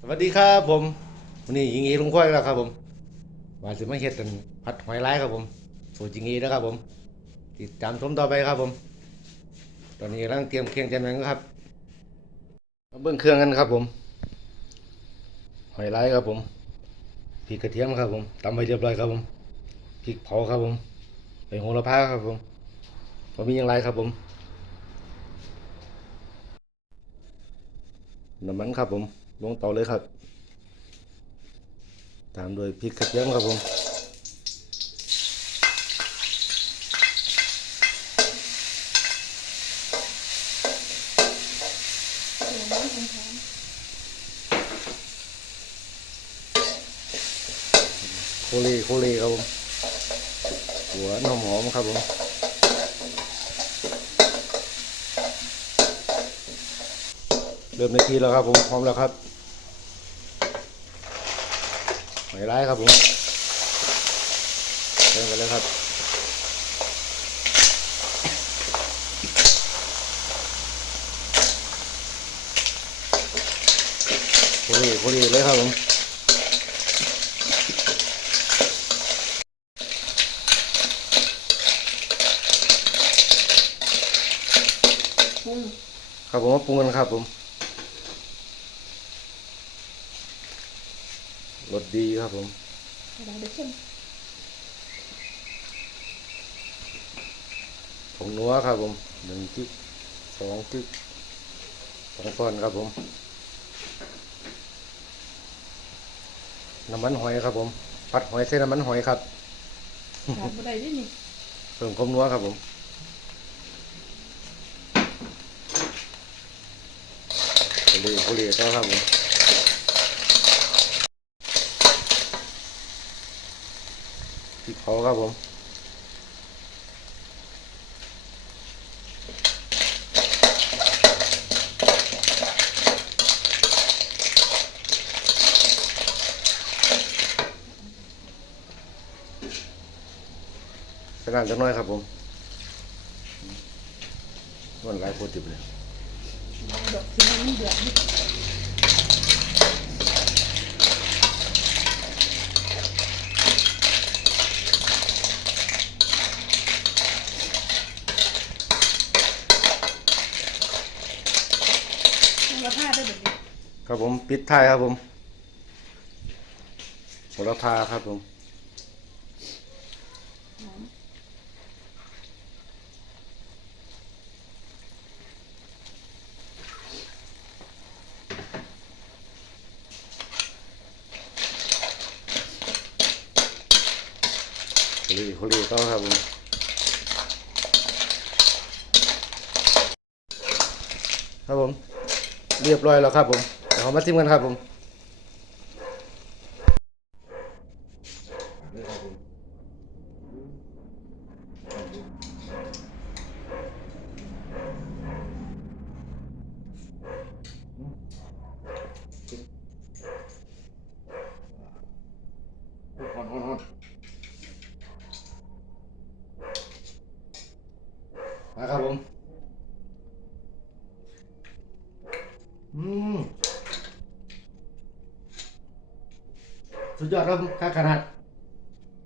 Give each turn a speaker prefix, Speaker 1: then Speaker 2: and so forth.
Speaker 1: สวัสดีครับผมวันนี้ยิงอีลุงค่อยแล้วครับผมว่าสิมาเฮ็ดกันผัดหอยลายครับผมสูตรยิงอีนะครับผม ติดตามชมต่อไปครับผม ตอนนี้กำลังเตรียมเครื่องเตรียมอะไรครับมาเบิ่งเครื่องกันครับผม หอยลายครับผมพริกกระเทียมครับผมตำไว้เรียบร้อยครับผมพริกเผาครับผมใบโหระพาครับผมผมมีอย่างไรครับผมน้ำมันครับผม ลงเตาเลยครับ ตามด้วยพริกกระเทียมครับผมโคเลโคเลครับผมหัวหอมหอมครับผมเริ่มในทีแล้วครับผมพร้อมแล้วครับห อยร้ายครับผมเริ่มกันเลยครับโคลีโคลีเลยครับผม
Speaker 2: ปรุง
Speaker 1: ครับผมมาปรุงกันครับผม รสดีครับผม
Speaker 2: อะไรเดี๋ยวเข้ม
Speaker 1: ผงนัวครับผมหนึ่งจิ๊กสองจิ๊กสองก้อนครับผม น้ำมันหอยครับผม ผัดหอยเส้นน้ำมันหอยครับ
Speaker 2: ขาดบ่ได้ด้วยนี่
Speaker 1: เพิ่มความนัวครับผมโคลีโคลีต่อครับผม ริกเผาครับผมใส่น้ำจักน้อยครับผมมันหลายโคตรจิบเลย
Speaker 2: ดอกที่มันเดือด นี่มันละพาได้แบบนี้
Speaker 1: ครับผมปิดท้ายครับผมโหระพาครับผม
Speaker 2: หอม
Speaker 1: โคลีโคลีต่อครับผมครับผม เรียบร้อยแล้วครับผมเดี๋ยวเรามาชิมกันครับผมมาครับผม อืมสุดยอดครับข้าขนาด